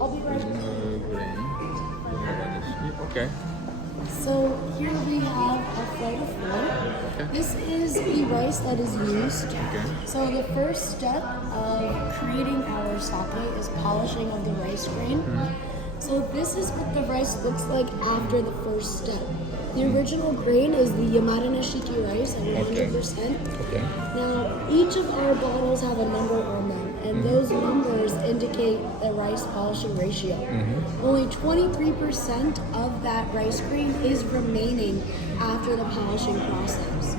I'll be right back. Original grain. Okay. So here we have our flight of four. Okay. This is the rice that is used. Okay. So the first step of creating our sake is polishing of the rice grain. So this is what the rice looks like after the first step. The original grain is the Yamada Nishiki rice at 100%. Okay. Now, each of our bottles have a number on them, and those numbers indicate the rice polishing ratio. Only 23% of that rice grain is remaining after the polishing process.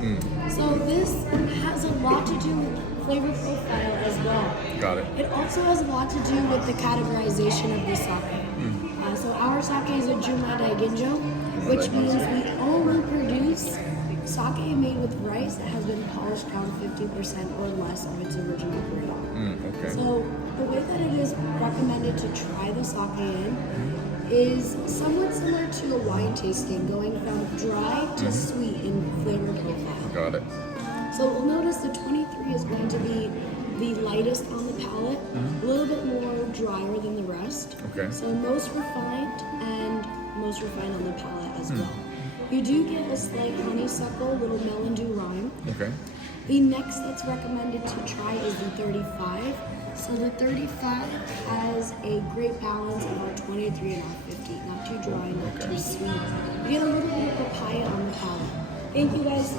So this has a lot to do with flavor profile as well. Got it. It also has a lot to do with the categorization of the sake. So our sake is a Jumai Daiginjo, which means we only produce sake made with rice that has been polished down 50% or less of its original grain. Okay. So the way that it is recommended to try the sake in is somewhat similar to a wine tasting, going from dry to sweet in flavor profile. Got it. So we'll notice the 23 is going to be the lightest on the palate, a little bit more drier than the rest. Okay. So most refined and most refined on the palate as well. You do get a slight honeysuckle, little melon dew rime. Okay. The next that's recommended to try is the 35. So the 35 has a great balance of our 23 and our 50. Not too dry, not too sweet. You get a little bit of papaya on the palate. Thank you guys.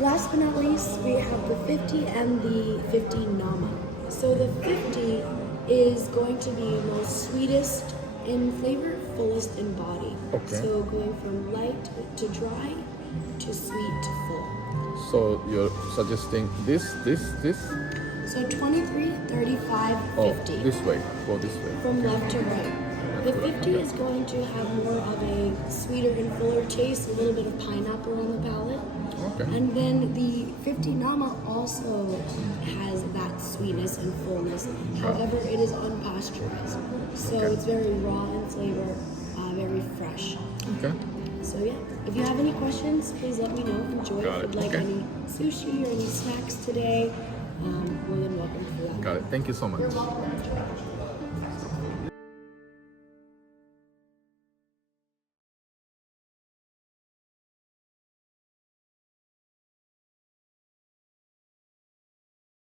Last but not least, we have the 50 and the 50 Nama. So the 50 is going to be most sweetest in flavor, fullest in body. Okay. So going from light to dry to sweet to full. So you're suggesting this? So 23, 35, 50. This way. Go this way. From left to right. The 50 is going to have more of a sweeter and fuller taste, a little bit of pineapple on the palate. Okay. And then the 50 Nama also has that sweetness and fullness. However, it is unpasteurized. So it's very raw in flavor, very fresh. Okay. So yeah, if you have any questions, please let me know. Enjoy. Got If it. you'd like Okay. any sushi or any snacks today, more than welcome for that. Got it. Thank you so much. You're welcome.